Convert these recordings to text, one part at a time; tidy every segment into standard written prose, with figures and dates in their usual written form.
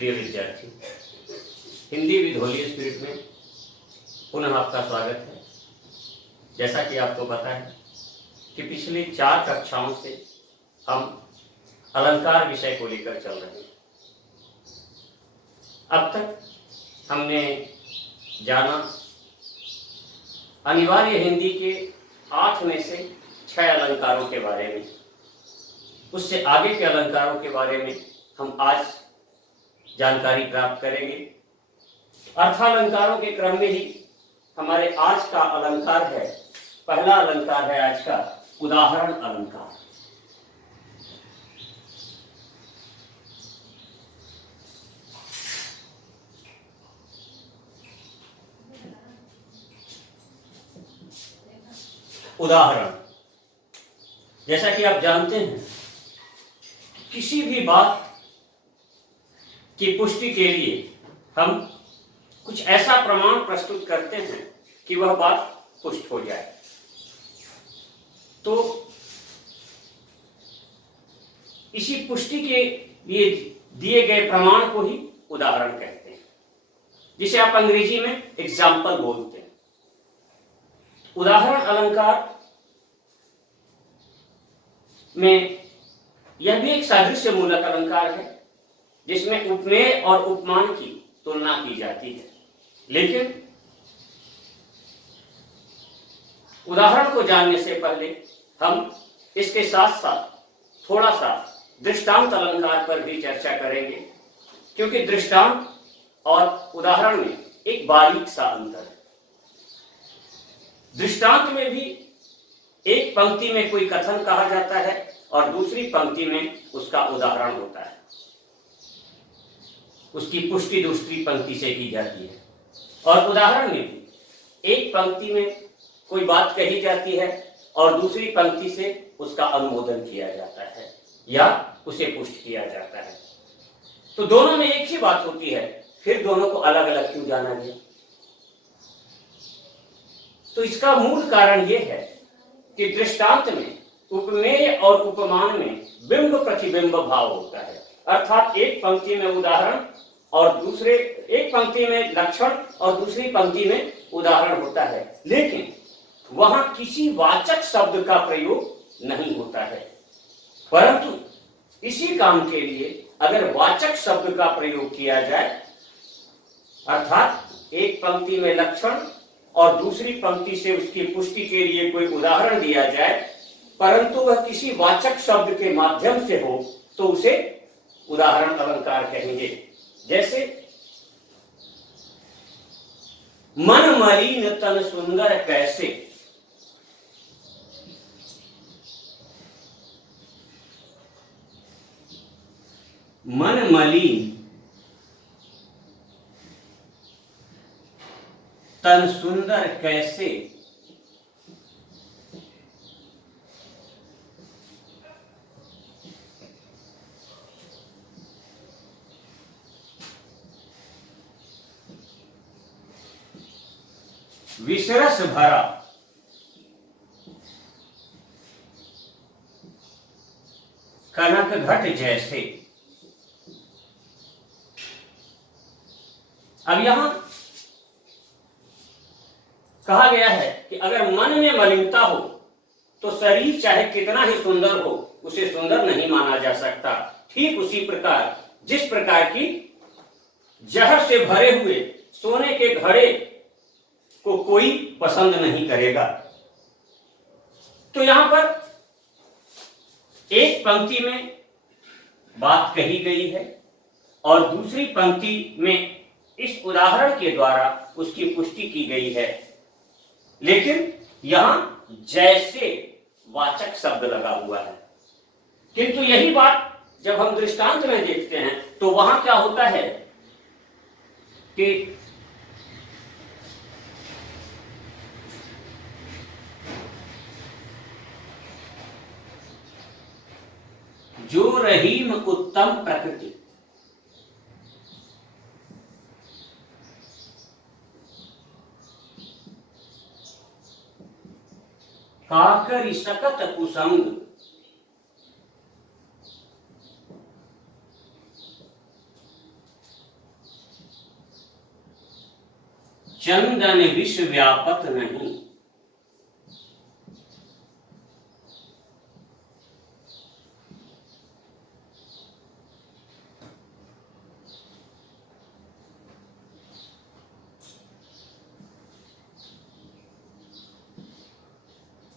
प्रिय विद्यार्थी, Hindi with Holi spirit में पुनः आपका स्वागत है। जैसा कि आपको पता है कि पिछली 4 कक्षाओं से हम अलंकार विषय को लेकर चल रहे हैं। अब तक हमने जाना अनिवार्य हिंदी के 8 में से 6 अलंकारों के बारे में। उससे आगे के अलंकारों के बारे में हम आज जानकारी प्राप्त करेंगे। अर्थालंकारों के क्रम में ही हमारे आज का अलंकार है, पहला अलंकार है आज का उदाहरण अलंकार। उदाहरण, जैसा कि आप जानते हैं, किसी भी बात की पुष्टि के लिए हम कुछ ऐसा प्रमाण प्रस्तुत करते हैं कि वह बात पुष्ट हो जाए। तो इसी पुष्टि के लिए दिए गए प्रमाण को ही उदाहरण कहते हैं, जिसे आप अंग्रेजी में एग्जाम्पल बोलते हैं। उदाहरण अलंकार में यह भी एक सादृश्य मूलक अलंकार है, जिसमें उपमेय और उपमान की तुलना की जाती है। लेकिन उदाहरण को जानने से पहले हम इसके साथ साथ थोड़ा सा दृष्टांत अलंकार पर भी चर्चा करेंगे, क्योंकि दृष्टांत और उदाहरण में एक बारीक सा अंतर है। दृष्टांत में भी एक पंक्ति में कोई कथन कहा जाता है और दूसरी पंक्ति में उसका उदाहरण होता है, उसकी पुष्टि दूसरी पंक्ति से की जाती है। और उदाहरण में भी एक पंक्ति में कोई बात कही जाती है और दूसरी पंक्ति से उसका अनुमोदन किया जाता है या उसे पुष्ट किया जाता है। तो दोनों में एक ही बात होती है, फिर दोनों को अलग अलग क्यों जाना गया? तो इसका मूल कारण यह है कि दृष्टांत में उपमेय और उपमान में बिंब प्रतिबिंब भाव होता है, अर्थात एक पंक्ति में उदाहरण और दूसरे एक पंक्ति में लक्षण और दूसरी पंक्ति में उदाहरण होता है, लेकिन वहां किसी वाचक शब्द का प्रयोग नहीं होता है। परंतु इसी काम के लिए अगर वाचक शब्द का प्रयोग किया जाए, अर्थात एक पंक्ति में लक्षण और दूसरी पंक्ति से उसकी पुष्टि के लिए कोई उदाहरण दिया जाए, परंतु वह किसी वाचक शब्द के माध्यम से हो, तो उसे उदाहरण अलंकार कहेंगे। जैसे मन मलिन तन सुंदर कैसे, मन मलिन तन सुंदर कैसे, विसरस भरा, कनक घट जैसे। अब यहां कहा गया है कि अगर मन में मलिनता हो तो शरीर चाहे कितना ही सुंदर हो, उसे सुंदर नहीं माना जा सकता। ठीक उसी प्रकार जिस प्रकार की जहर से भरे हुए सोने के घड़े को कोई पसंद नहीं करेगा। तो यहां पर एक पंक्ति में बात कही गई है और दूसरी पंक्ति में इस उदाहरण के द्वारा उसकी पुष्टि की गई है, लेकिन यहां जैसे वाचक शब्द लगा हुआ है। किंतु यही बात जब हम दृष्टांत में देखते हैं तो वहां क्या होता है कि जो रहीम उत्तम प्रकृति, काकर सकत कुसंग, चंदन विष व्यापत नहीं।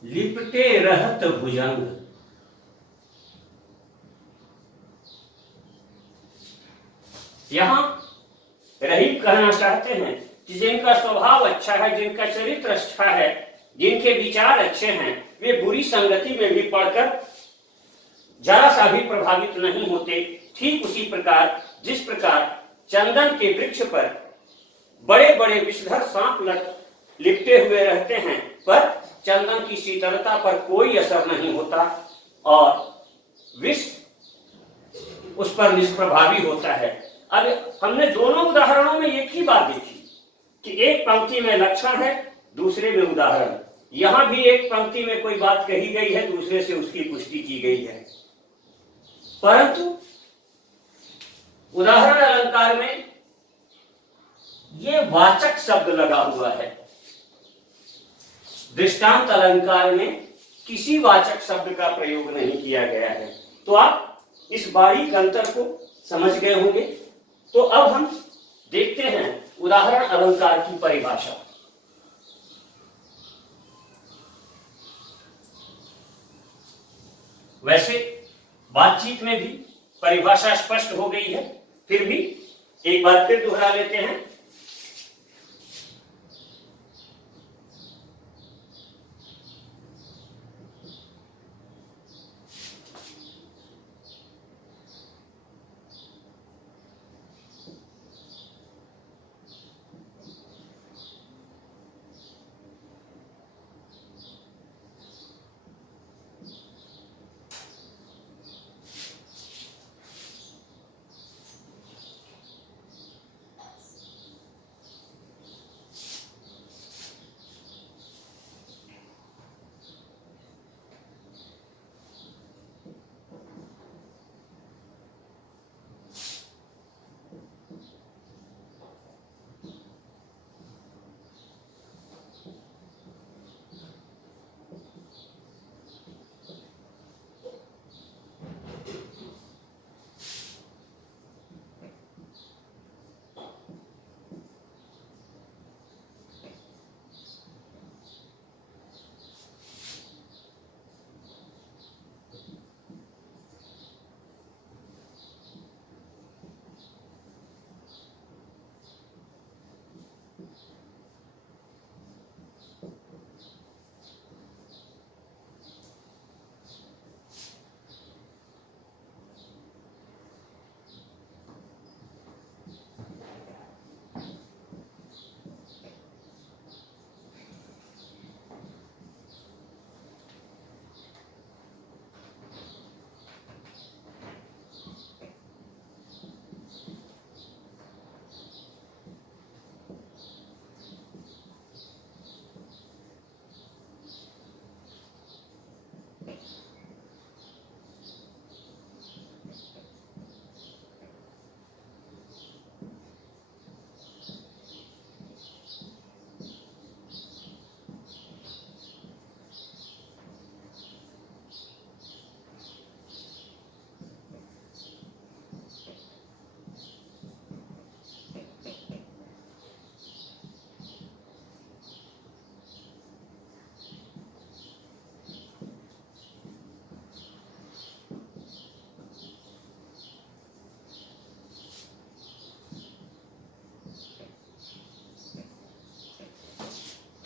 लिपटे रहत भुजंग। यहां रहीब कहना चाहते हैं कि जिनका स्वभाव अच्छा है, जिनका चरित्र अच्छा है, जिनके विचार अच्छे हैं, वे बुरी संगति में भी पड़कर जरा सा भी प्रभावित नहीं होते। ठीक उसी प्रकार जिस प्रकार चंदन के वृक्ष पर बड़े बड़े विषधर सांप लिपटे हुए रहते हैं, पर चंदन की शीतलता पर कोई असर नहीं होता और विष उस पर निष्प्रभावी होता है। अब हमने दोनों उदाहरणों में एक ही बात देखी कि एक पंक्ति में लक्षण है, दूसरे में उदाहरण। यहां भी एक पंक्ति में कोई बात कही गई है, दूसरे से उसकी पुष्टि की गई है, परंतु उदाहरण अलंकार में ये वाचक शब्द लगा हुआ है। दृष्टांत अलंकार में किसी वाचक शब्द का प्रयोग नहीं किया गया है। तो आप इस बारीक अंतर को समझ गए होंगे। तो अब हम देखते हैं उदाहरण अलंकार की परिभाषा। वैसे बातचीत में भी परिभाषा स्पष्ट हो गई है, फिर भी एक बार फिर दोहरा लेते हैं।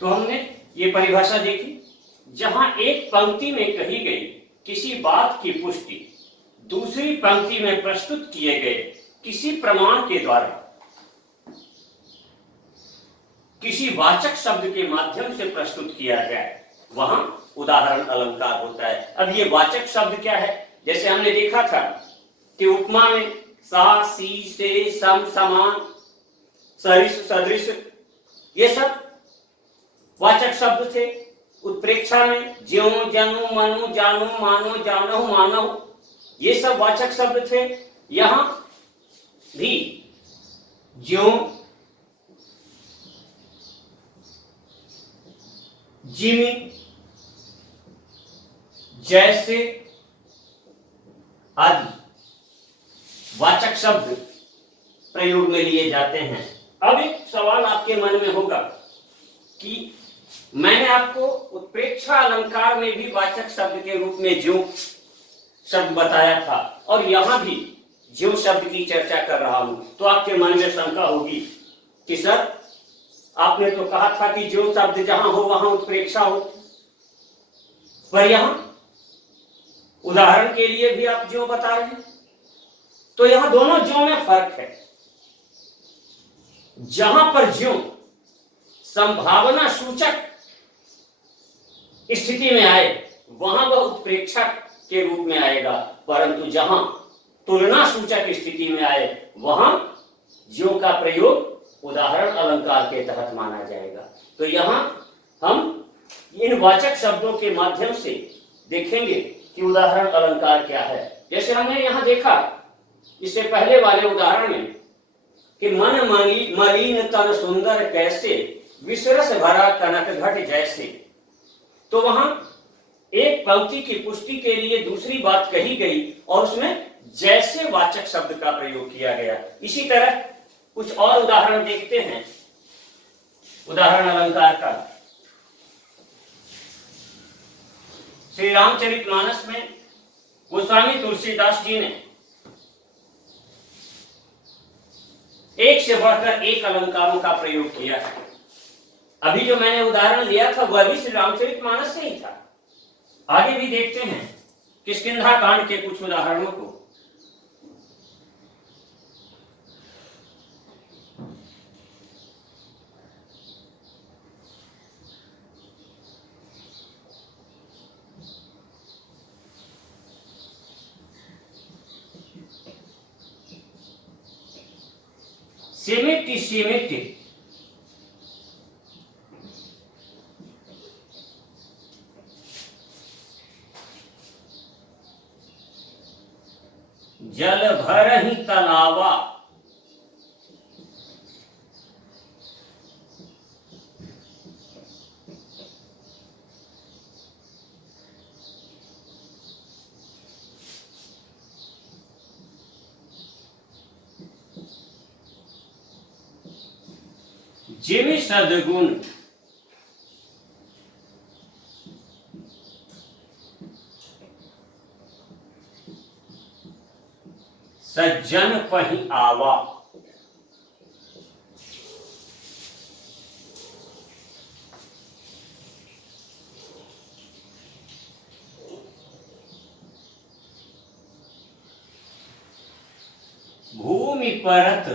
तो हमने ये परिभाषा देखी, जहां एक पंक्ति में कही गई किसी बात की पुष्टि दूसरी पंक्ति में प्रस्तुत किए गए किसी प्रमाण के द्वारा किसी वाचक शब्द के माध्यम से प्रस्तुत किया जाए, वहां उदाहरण अलंकार होता है। अब ये वाचक शब्द क्या है? जैसे हमने देखा था कि उपमा में सा, सी, से, सम, समान, सरिस, सदृश, ये सब वाचक शब्द थे। उत्प्रेक्षा में ज्यों, जनु, मनु, जानु, मानो, जानहु, मानहु, ये सब वाचक शब्द थे। यहां भी ज्यों, जिमी, जैसे आदि वाचक शब्द प्रयोग में लिए जाते हैं। अब एक सवाल आपके मन में होगा कि मैंने आपको उत्प्रेक्षा अलंकार में भी वाचक शब्द के रूप में ज्यों शब्द बताया था और यहां भी ज्यों शब्द की चर्चा कर रहा हूं, तो आपके मन में शंका होगी कि सर आपने तो कहा था कि ज्यों शब्द जहां हो वहां उत्प्रेक्षा हो, पर यहां उदाहरण के लिए भी आप ज्यों बता रहे हैं। तो यहां दोनों ज्यों में फर्क है। जहां पर ज्यों संभावना सूचक स्थिति में आए वहां वह उत्प्रेक्षा के रूप में आएगा, परंतु जहां तुलना सूचक स्थिति में आए वहां ज्यों का प्रयोग उदाहरण अलंकार के तहत माना जाएगा। तो यहां हम इन वाचक शब्दों के माध्यम से देखेंगे कि उदाहरण अलंकार क्या है। जैसे हमने यहां देखा इससे पहले वाले उदाहरण में कि मन मलिन तन सुंदर कैसे, विसरस भरा कनक घट जैसे। तो वहां एक पंक्ति की पुष्टि के लिए दूसरी बात कही गई और उसमें जैसे वाचक शब्द का प्रयोग किया गया। इसी तरह कुछ और उदाहरण देखते हैं उदाहरण अलंकार का। श्री रामचरितमानस में गोस्वामी तुलसीदास जी ने एक से बढ़कर एक अलंकारों का प्रयोग किया है। अभी जो मैंने उदाहरण लिया था वह भी श्री रामचरितमानस से ही था। आगे भी देखते हैं किष्किंधा कांड के कुछ उदाहरणों को। सिमिति सिमिति जल भरहि तलावा, जिमि सद्गुण सज्जन पहि आवा। भूमि परत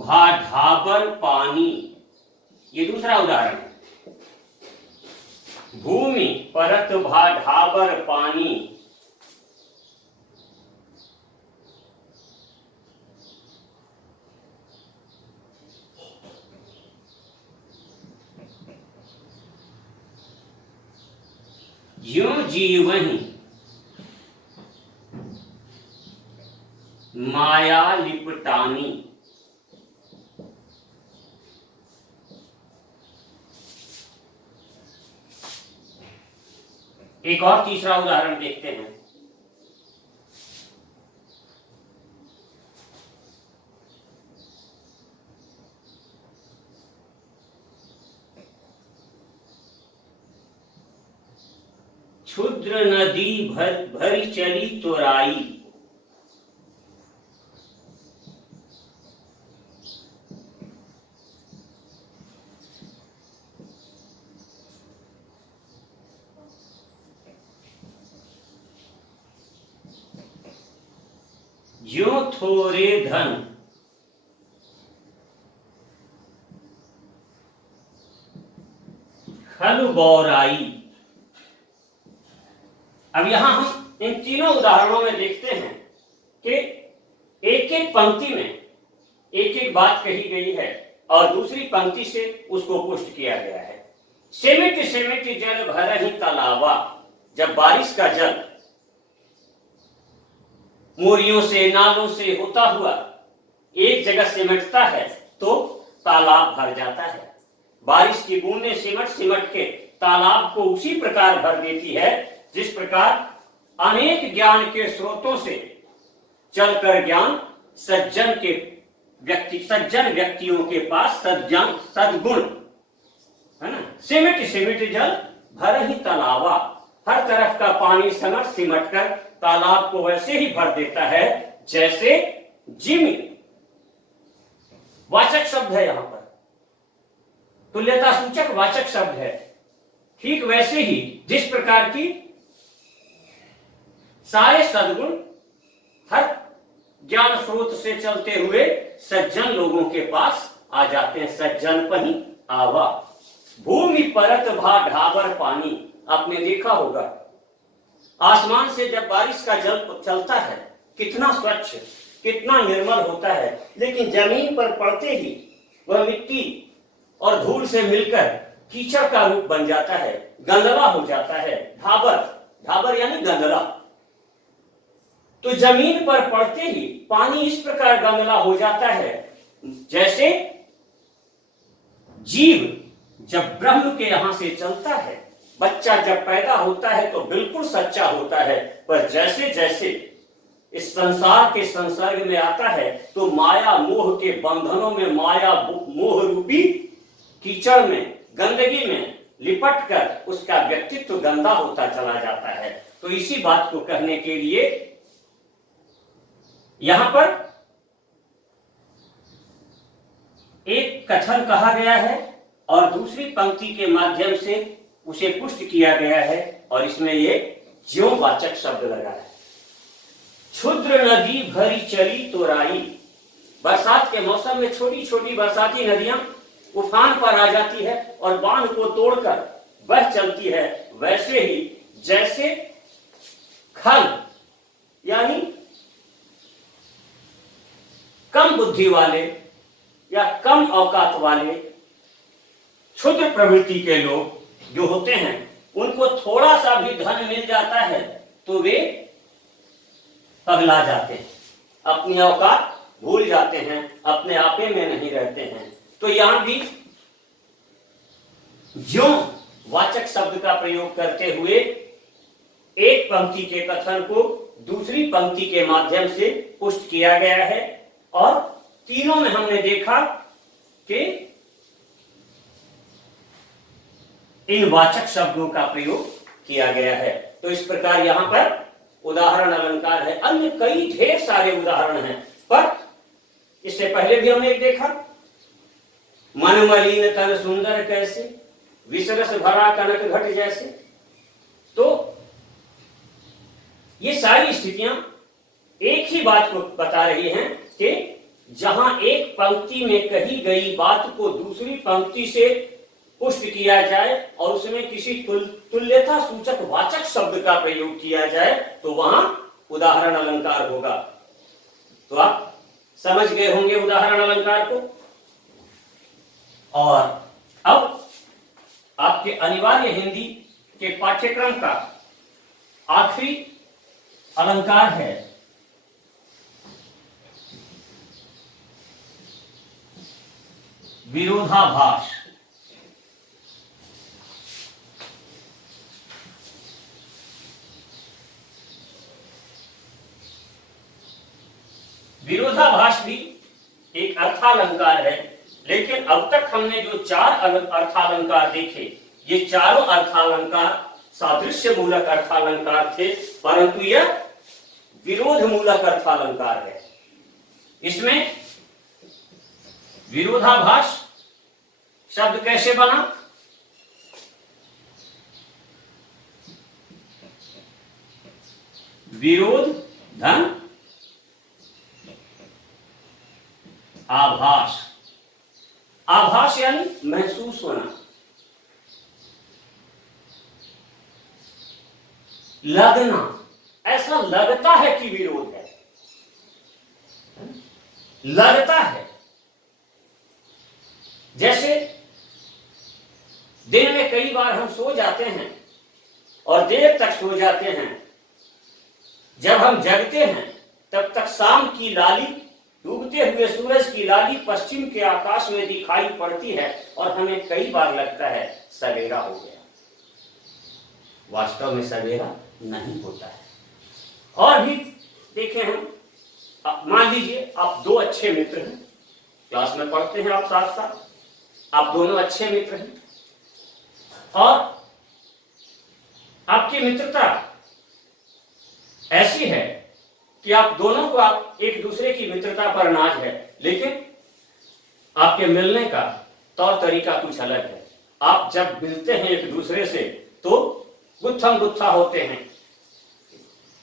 भाढाबर पानी। ये दूसरा उदाहरण है। भूमि परत भाढाबर पानी, ज्यों जीवहि माया लिपटानी। एक और तीसरा उदाहरण देखते हैं। क्षुद्र नदी भरी चली तोराई, ज्यों थोरे धन खल बौराई। अब यहां हम इन तीनों उदाहरणों में देखते हैं कि एक एक पंक्ति में एक एक बात कही गई है और दूसरी पंक्ति से उसको पुष्ट किया गया है। सिमित सिमित जल भरहि तलावा, जब बारिश का जल मोरियों से नालों से होता हुआ एक जगह सिमटता है तो तालाब भर जाता है। बारिश की बूंदें सिमट सिमट के तालाब को उसी प्रकार भर देती है जिस प्रकार अनेक ज्ञान के स्रोतों से चलकर ज्ञान सज्जन व्यक्तियों के पास सद्गुण है ना, सिमट सिमट जल भर ही तालाबा, हर तरफ का पानी समट सिमट कर तालाब को वैसे ही भर देता है जैसे जिम वाचक शब्द है, यहां पर तुल्यता सूचक वाचक शब्द है। ठीक वैसे ही जिस प्रकार की सारे सद्गुण हर ज्ञान स्रोत से चलते हुए सज्जन लोगों के पास आ जाते हैं। सज्जन पही आवा, भूमि परत भा ढाबर पानी। आपने देखा होगा आसमान से जब बारिश का जल चलता है कितना स्वच्छ, कितना निर्मल होता है, लेकिन जमीन पर पड़ते ही वह मिट्टी और धूल से मिलकर कीचड़ का रूप बन जाता है, गंदला हो जाता है। ढाबर, ढाबर यानी गंदला। तो जमीन पर पड़ते ही पानी इस प्रकार गंदला हो जाता है जैसे जीव जब ब्रह्म के यहां से चलता है, बच्चा जब पैदा होता है तो बिल्कुल सच्चा होता है, पर जैसे जैसे इस संसार के संसर्ग में आता है तो माया मोह के बंधनों में, माया मोह रूपी कीचड़ में, गंदगी में लिपट कर उसका व्यक्तित्व गंदा होता चला जाता है। तो इसी बात को कहने के लिए यहां पर एक कथन कहा गया है और दूसरी पंक्ति के माध्यम से उसे पुष्ट किया गया है और इसमें ये ज्योवाचक शब्द लगा है। क्षुद्र नदी भरी चली तोराई, बरसात के मौसम में छोटी छोटी बरसाती नदियां उफान पर आ जाती है और बांध को तोड़कर बह चलती है, वैसे ही जैसे खल यानी कम बुद्धि वाले या कम औकात वाले क्षुद्र प्रवृत्ति के लोग जो होते हैं, उनको थोड़ा सा भी धन मिल जाता है तो वे पगला जाते हैं, अपनी औकात भूल जाते हैं, अपने आपे में नहीं रहते हैं। तो यहां भी ज्यों वाचक शब्द का प्रयोग करते हुए एक पंक्ति के कथन को दूसरी पंक्ति के माध्यम से पुष्ट किया गया है और तीनों में हमने देखा कि इन वाचक शब्दों का प्रयोग किया गया है। तो इस प्रकार यहां पर उदाहरण अलंकार है। अन्य कई ढेर सारे उदाहरण हैं, पर इससे पहले भी हमने एक देखा, मन मलिन तन सुंदर कैसे, विसरस भरा कनक घट जैसे। तो ये सारी स्थितियां एक ही बात को बता रही हैं कि जहां एक पंक्ति में कही गई बात को दूसरी पंक्ति से पुष्ट किया जाए और उसमें किसी तुल्यता सूचक वाचक शब्द का प्रयोग किया जाए तो वहां उदाहरण अलंकार होगा। तो आप समझ गए होंगे उदाहरण अलंकार को। और अब आपके अनिवार्य हिंदी के पाठ्यक्रम का आखिरी अलंकार है विरोधाभास। विरोधाभास भी एक अर्थालंकार है, लेकिन अब तक हमने जो चार अर्थालंकार देखे, ये चारों अर्थालंकार सादृश्य मूलक अर्थालंकार थे, परंतु यह विरोध मूलक अर्थालंकार है। इसमें विरोधाभास शब्द कैसे बना? विरोध धन आभास। आभास यानी महसूस होना, लगना, ऐसा लगता है कि विरोध है, लगता है। जैसे दिन में कई बार हम सो जाते हैं और देर तक सो जाते हैं, जब हम जगते हैं तब तक शाम की लाली डूबते हुए सूरज की लाली पश्चिम के आकाश में दिखाई पड़ती है और हमें कई बार लगता है सवेरा हो गया। वास्तव में सवेरा नहीं होता है। और भी देखें हम, मान लीजिए आप दो अच्छे मित्र हैं, क्लास में पढ़ते हैं आप साथ साथ, आप दोनों अच्छे मित्र हैं और आपकी मित्रता ऐसी है कि आप दोनों को आप एक दूसरे की मित्रता पर नाज है, लेकिन आपके मिलने का तौर तरीका कुछ अलग है। आप जब मिलते हैं एक दूसरे से तो गुत्थम गुत्था होते हैं,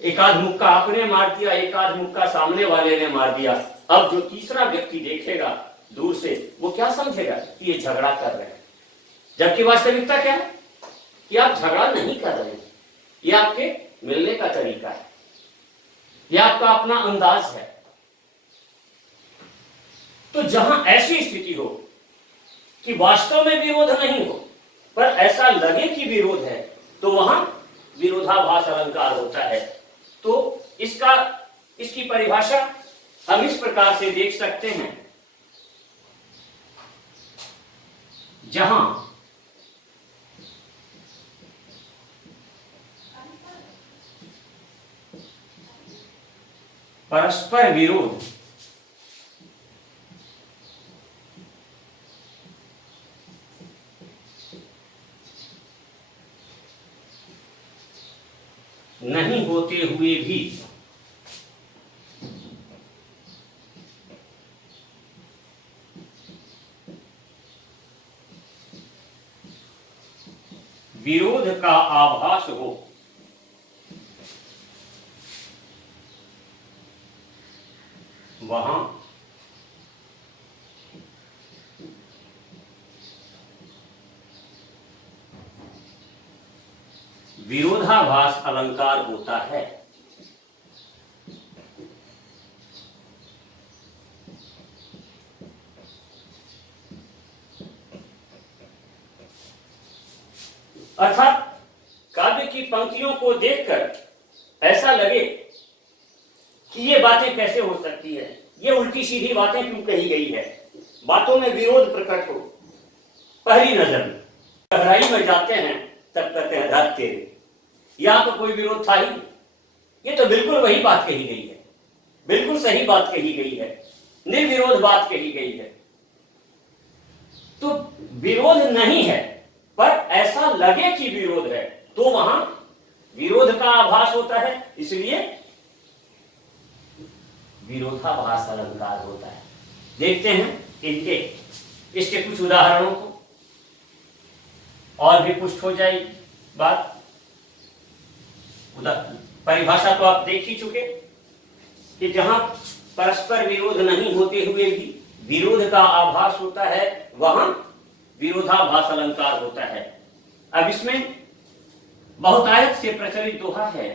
एक आध मुक्का आपने मार दिया, एक आध मुक्का सामने वाले ने मार दिया। अब जो तीसरा व्यक्ति देखेगा दूर से, वो क्या समझेगा कि ये झगड़ा कर रहे हैं, जबकि वास्तविकता क्या है कि आप झगड़ा नहीं कर रहे हैं। ये आपके मिलने का तरीका है, यह आपका अपना अंदाज है। तो जहां ऐसी स्थिति हो कि वास्तव में विरोध नहीं हो पर ऐसा लगे कि विरोध है, तो वहां विरोधाभास अलंकार होता है। तो इसकी परिभाषा हम इस प्रकार से देख सकते हैं, जहां परस्पर विरोध नहीं होते हुए भी विरोध का आभास हो, वहां विरोधाभास अलंकार होता है। अर्थात काव्य की पंक्तियों को देखकर ऐसा लगे कि ये बातें कैसे हो सकती है, ये उल्टी सीधी बातें क्यों कही गई है, बातों में विरोध प्रकट हो। पहली नजर में गहराई में जाते हैं तब कहते हैं धत तेरे, यहां तो कोई विरोध था ही नहीं, ये तो बिल्कुल वही बात कही गई है, बिल्कुल सही बात कही गई है, निर्विरोध बात कही गई है। तो विरोध नहीं है पर ऐसा लगे कि विरोध है, तो वहां विरोध का आभास होता है, इसलिए विरोधाभास अलंकार होता है। देखते हैं इसके कुछ उदाहरणों को, और भी पुष्ट हो जाए बात। परिभाषा तो आप देख ही चुके कि जहां परस्पर विरोध नहीं होते हुए भी विरोध का आभास होता है, वहां विरोधाभास अलंकार होता है। अब इसमें बहुतायत से प्रचलित दोहा है,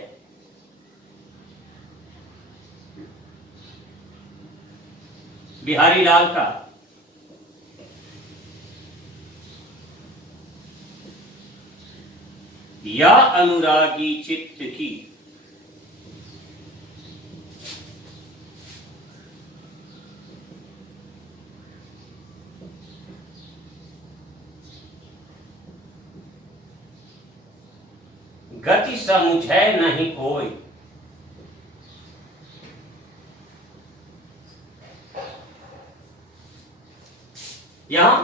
बिहारी लाल का, या अनुरागी चित्त की गति समुझे नहीं कोई। यहां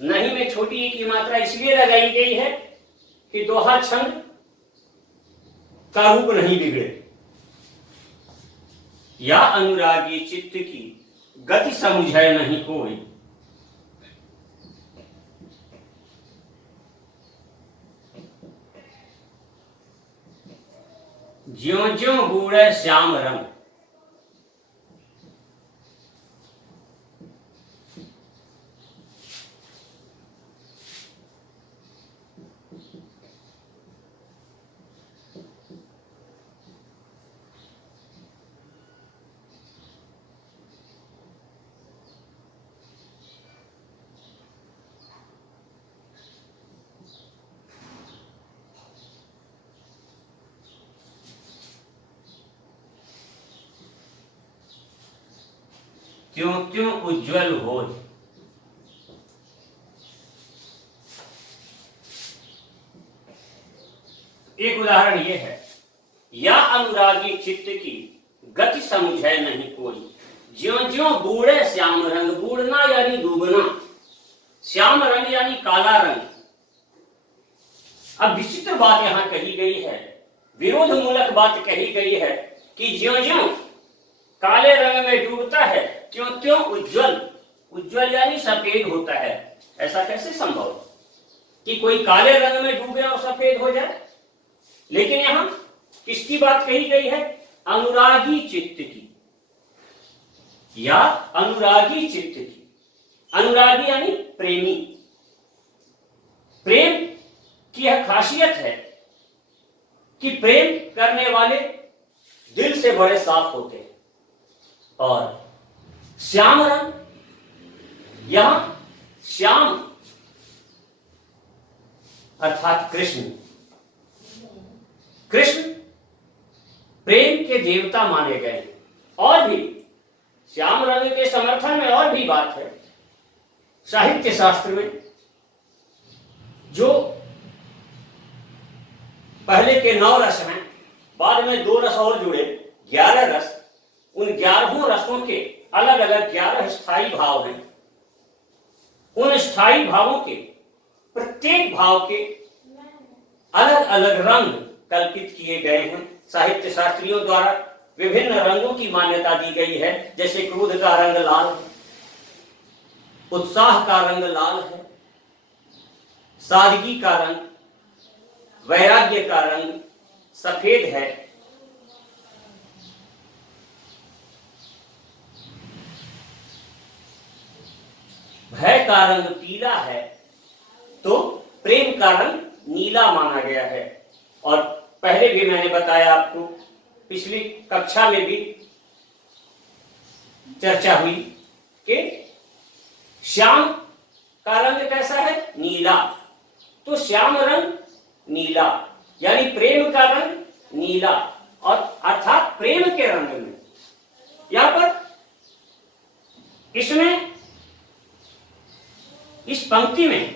नहीं में छोटी ई की मात्रा इसलिए लगाई गई है कि दोहा छंद का रूप नहीं बिगड़े। या अनुरागी चित्त की गति समुझे नहीं कोई, ज्यों ज्यों बूढ़े श्याम रंग। त्यों त्यों उज्ज्वल हो। एक उदाहरण ये है, या अनुरागी चित्त की गति समझे नहीं कोई, ज्यों ज्यों बूढ़े श्याम रंग, बूढ़ना यानी डूबना, श्याम रंग यानी काला रंग। अब विचित्र बात यहां कही गई है, विरोध मूलक बात कही गई है कि ज्यों ज्यों काले रंग में डूबता है त्यों त्यों उज्जवल, उज्जवल यानी सफेद होता है। ऐसा कैसे संभव कि कोई काले रंग में डूबे और सफेद हो जाए? लेकिन यहां किसकी बात कही गई है? अनुरागी चित्त की, या अनुरागी चित्त की। अनुरागी यानी प्रेमी। प्रेम की यह खासियत है कि प्रेम करने वाले दिल से बड़े साफ होते हैं। और श्याम रंग, यहां श्याम अर्थात कृष्ण, कृष्ण प्रेम के देवता माने गए। और भी श्याम रंग के समर्थन में और भी बात है साहित्य शास्त्र में, जो पहले के 9 रस हैं, बाद में 2 रस और जुड़े, 11 रस। उन 11 रसों के अलग अलग 11 स्थायी भाव हैं। उन स्थायी भावों के प्रत्येक भाव के अलग अलग रंग कल्पित किए गए हैं। साहित्य शास्त्रियों द्वारा विभिन्न रंगों की मान्यता दी गई है। जैसे क्रोध का रंग लाल है, उत्साह का रंग लाल है, सादगी का रंग, वैराग्य का रंग सफेद है, भय का रंग पीला है, तो प्रेम का रंग नीला माना गया है। और पहले भी मैंने बताया आपको, पिछली कक्षा में भी चर्चा हुई कि श्याम का रंग कैसा है? नीला। तो श्याम रंग नीला यानी प्रेम का रंग नीला, और अर्थात प्रेम के रंग में यहां पर इसमें इस पंक्ति में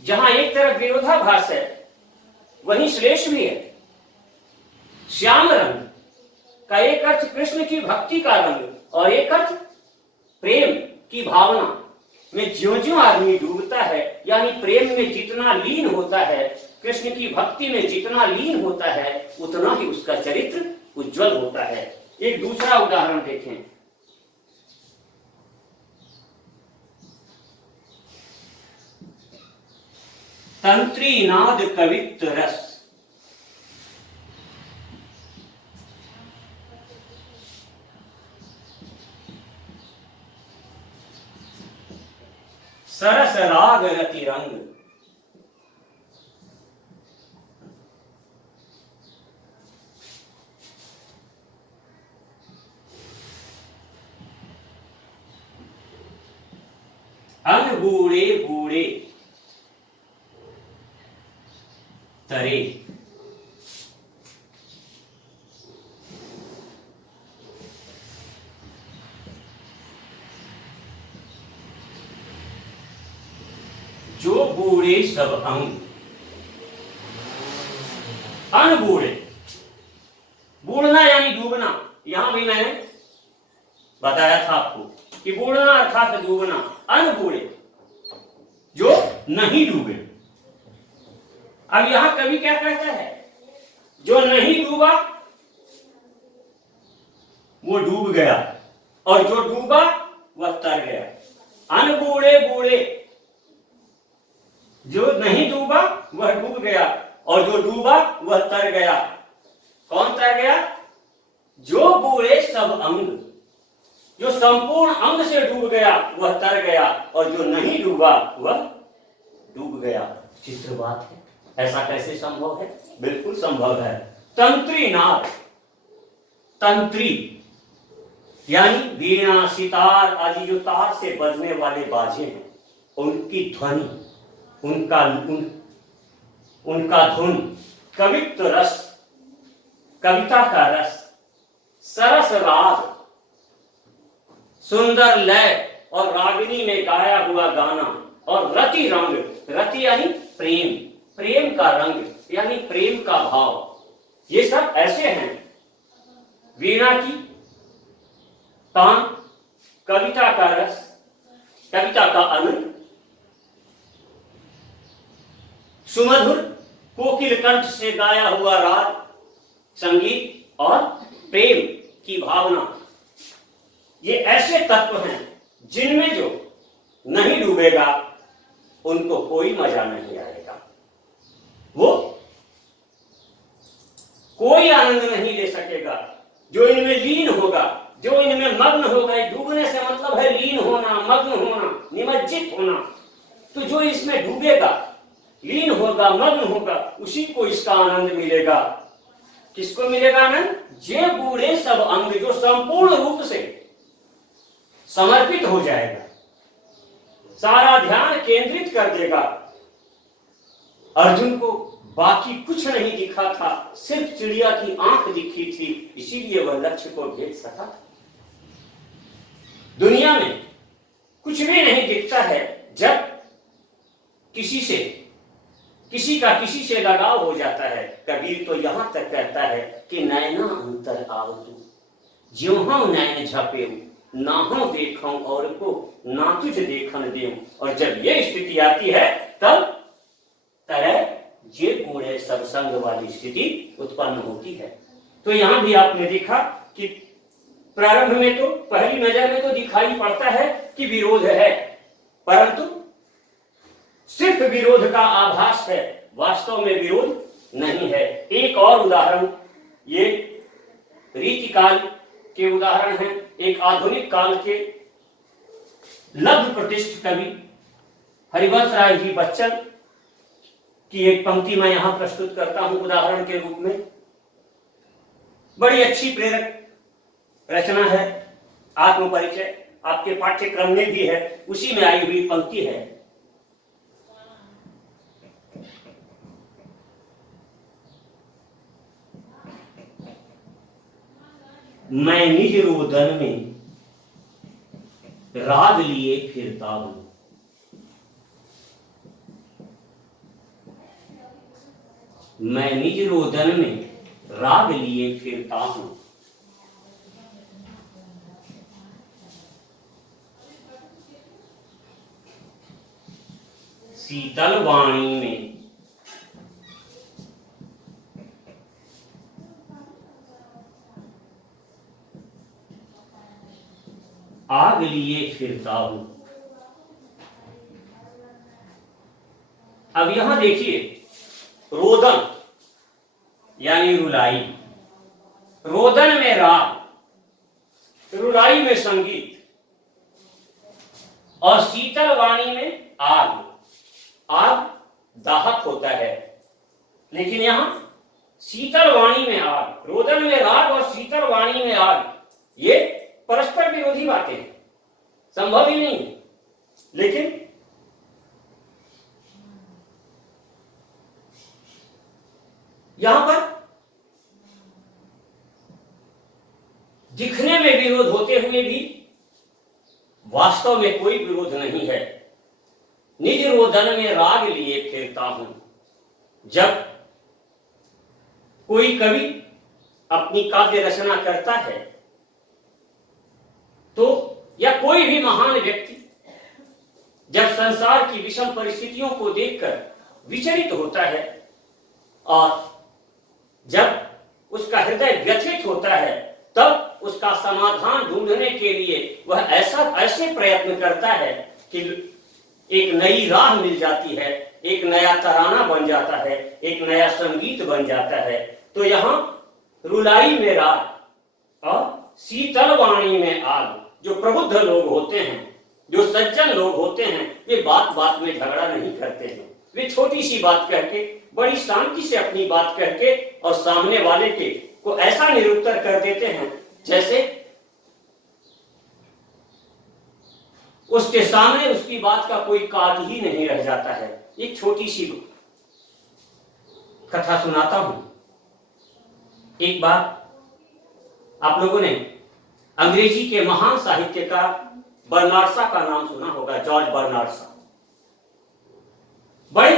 जहां एक तरफ विरोधाभास है वहीं श्लेष भी है। श्याम रंग का एक अर्थ कृष्ण की भक्ति का रंग और एक अर्थ प्रेम की भावना में ज्यों ज्यों आदमी डूबता है, यानी प्रेम में जितना लीन होता है, कृष्ण की भक्ति में जितना लीन होता है, उतना ही उसका चरित्र उज्जवल होता है। एक दूसरा उदाहरण देखें, तंत्री नाद कवित्व रस, सरस राग रति रंग, अन बूढ़े बूढ़े तरे, जो बूढ़े सब अंग। अनबूढ़े, बूढ़ना यानी डूबना। यहां भी मैंने बताया था आपको कि बूढ़ना अर्थात डूबना। अनबूढ़े, जो नहीं डूबे। अब यहां कवि क्या कहता है? जो नहीं डूबा वो डूब गया, और जो डूबा वह तर गया। अनबूढ़े बूढ़े, जो नहीं डूबा वह डूब गया, और जो डूबा वह तर गया। कौन तर गया? जो बूढ़े सब अंग, जो संपूर्ण अंग से डूब गया वह तर गया, और जो नहीं डूबा वह डूब गया। चित्र बात है। ऐसा कैसे संभव है? बिल्कुल संभव है। तंत्री नाद, तंत्री यानी वीणा, सितार आदि जो तार से बजने वाले बाजे हैं, उनकी ध्वनि, उनका धुन, कवित्व रस, कविता का रस, सरस राग, सुंदर लय और रागिनी में गाया हुआ गाना, और रति रंग, रति यानी प्रेम, प्रेम का रंग यानी प्रेम का भाव, ये सब ऐसे हैं। वीणा की तान, कविता का रस, कविता का आनंद, सुमधुर कोकिल कंठ से गाया हुआ राग संगीत और प्रेम की भावना, ये ऐसे तत्व हैं जिनमें जो नहीं डूबेगा उनको कोई मजा नहीं आएगा, वो कोई आनंद नहीं ले सकेगा। जो इनमें लीन होगा, जो इनमें मग्न होगा, डूबने से मतलब है लीन होना, मग्न होना, निमज्जित होना, तो जो इसमें डूबेगा, लीन होगा, मग्न होगा, उसी को इसका आनंद मिलेगा। किसको मिलेगा आनंद? जे बूढ़े सब अंग, जो संपूर्ण रूप से समर्पित हो जाएगा, सारा ध्यान केंद्रित कर देगा। अर्जुन को बाकी कुछ नहीं दिखा था, सिर्फ चिड़िया की आंख दिखी थी, इसीलिए वह लक्ष्य को भेद सका था। दुनिया में कुछ भी नहीं दिखता है जब किसी का किसी से लगाव हो जाता है। कबीर तो यहां तक कहता है कि नैना अंतर आओ तू, ज्यों हम नैन झपे, ना हो देखो और को, ना तुझ देखन देऊं। और जब ये स्थिति आती है तब तरह जे बूढ़े सब संग वाली स्थिति उत्पन्न होती है। तो यहां भी आपने देखा कि प्रारंभ में तो पहली नजर में तो दिखाई पड़ता है कि विरोध है, परंतु सिर्फ विरोध का आभास है, वास्तव में विरोध नहीं है। एक और उदाहरण, ये रीतिकाल के उदाहरण हैं। एक आधुनिक काल के लब्ध प्रतिष्ठित कवि हरिवंश राय जी बच्चन की एक पंक्ति मैं यहां प्रस्तुत करता हूं उदाहरण के रूप में। बड़ी अच्छी प्रेरक रचना है, आत्मपरिचय आपके पाठ्यक्रम में भी है, उसी में आई हुई पंक्ति है। मैं निज रोदन में राग लिए फिरता हूं, मैं निज रोदन में राग लिए फिरता हूं, शीतल वाणी में आग लिए फिरता हूं। अब यहां देखिए, रोदन यानी रुलाई, रोदन में राग, रुलाई में संगीत, और शीतल वाणी में आग। आग दाहक होता है, लेकिन यहां शीतल वाणी में आग, रोदन में राग और शीतल वाणी में आग, ये परस्पर विरोधी बातें हैं, संभव ही नहीं। लेकिन यहां पर दिखने में विरोध होते हुए भी वास्तव में कोई विरोध नहीं है। निज रोदन में राग लिए फिरता हूं। जब कोई कवि अपनी काव्य रचना करता है तो, या कोई भी महान व्यक्ति जब संसार की विषम परिस्थितियों को देखकर विचलित होता है और जब उसका हृदय व्यथित होता है, तब उसका समाधान ढूंढने के लिए वह ऐसे प्रयत्न करता है कि एक नई राह मिल जाती है, एक नया तराना बन जाता है, एक नया संगीत बन जाता है। तो यहां रुलाई में राग और शीतल वाणी में आग, जो प्रबुद्ध लोग होते हैं, जो सज्जन लोग होते हैं, वे बात बात में झगड़ा नहीं करते हैं। वे छोटी सी बात करके, बड़ी शांति से अपनी बात करके और सामने वाले के को ऐसा निरुत्तर कर देते हैं जैसे उसके सामने उसकी बात का कोई काज ही नहीं रह जाता है। एक छोटी सी कथा सुनाता हूं। एक बार आप लोगों ने अंग्रेजी के महान साहित्यकार बर्नार्ड शॉ का नाम सुना होगा, जॉर्ज बर्नार्ड शॉ। बड़े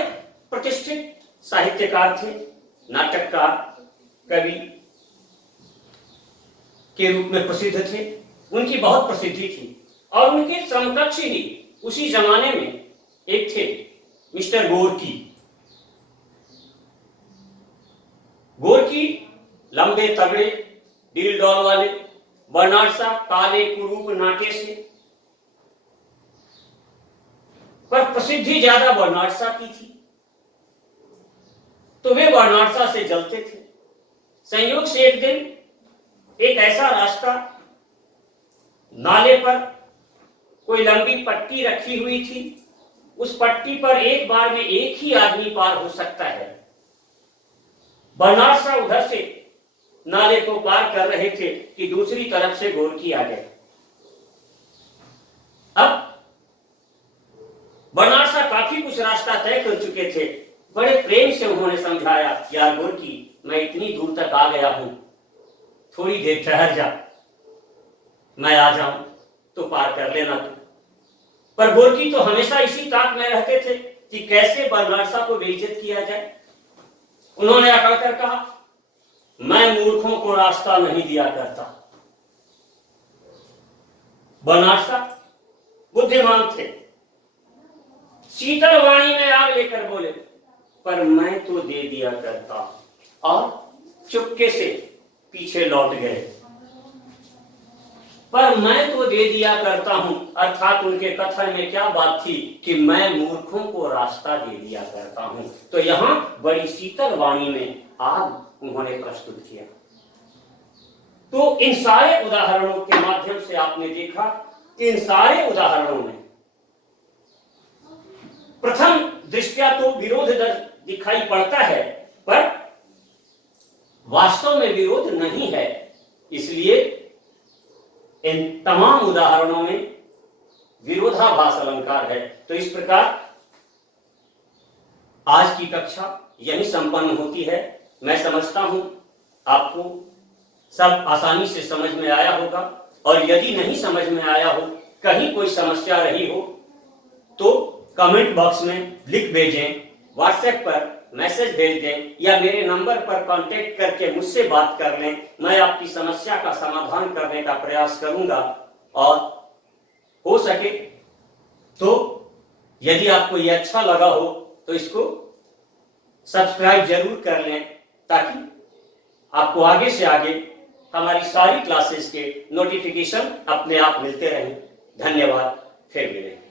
प्रतिष्ठित साहित्यकार थे, नाटककार, कवि के रूप में प्रसिद्ध थे। उनकी बहुत प्रसिद्धि थी और उनके समकक्ष ही उसी जमाने में एक थे मिस्टर गोरकी। गोरकी लंबे तगड़े डील डॉल वाले, बर्नार्ड शॉ काले कुरूप नाटे से, पर प्रसिद्धि ज्यादा बर्नार्ड शॉ की थी, तो वे बर्नार्ड शॉ से जलते थे। संयोग से एक दिन एक ऐसा रास्ता, नाले पर कोई लंबी पट्टी रखी हुई थी, उस पट्टी पर एक बार में एक ही आदमी पार हो सकता है। बर्नार्ड शॉ उधर से नाले को पार कर रहे थे कि दूसरी तरफ से गोरकी आ गए। अब बर्नार्ड शॉ काफी कुछ रास्ता तय कर चुके थे। बड़े प्रेम से उन्होंने समझाया, यार गोरकी, मैं इतनी दूर तक आ गया हूं, थोड़ी देर ठहर जा, मैं आ जाऊं तो पार कर लेना तू। पर गोरकी तो हमेशा इसी ताक में रहते थे कि कैसे बर्नार्ड शॉ को बेइज्जत किया जाए। उन्होंने अकड़ कर कहा, मैं मूर्खों को रास्ता नहीं दिया करता। बर्नार्ड शॉ बुद्धिमान थे, शीतल वाणी में आग लेकर बोले, पर मैं तो दे दिया करता, और चुपके से पीछे लौट गए। पर मैं तो दे दिया करता हूं, अर्थात उनके कथन में क्या बात थी कि मैं मूर्खों को रास्ता दे दिया करता हूं। तो यहां बड़ी शीतल वाणी में आग उन्होंने प्रस्तुत किया। तो इन सारे उदाहरणों के माध्यम से आपने देखा कि इन सारे उदाहरणों में प्रथम दृष्टया तो विरोध दिखाई पड़ता है, पर वास्तव में विरोध नहीं है। इसलिए इन तमाम उदाहरणों में विरोधाभास अलंकार है। तो इस प्रकार आज की कक्षा यही संपन्न होती है। मैं समझता हूं आपको सब आसानी से समझ में आया होगा, और यदि नहीं समझ में आया हो, कहीं कोई समस्या रही हो, तो कमेंट बॉक्स में लिख भेजें, व्हाट्सएप पर मैसेज भेज दें, या मेरे नंबर पर कांटेक्ट करके मुझसे बात कर लें। मैं आपकी समस्या का समाधान करने का प्रयास करूंगा, और हो सके तो यदि आपको ये अच्छा लगा हो तो इसको सब्सक्राइब जरूर कर लें, ताकि आपको आगे से आगे हमारी सारी क्लासेस के नोटिफिकेशन अपने आप मिलते रहें। धन्यवाद, फिर मिलेंगे।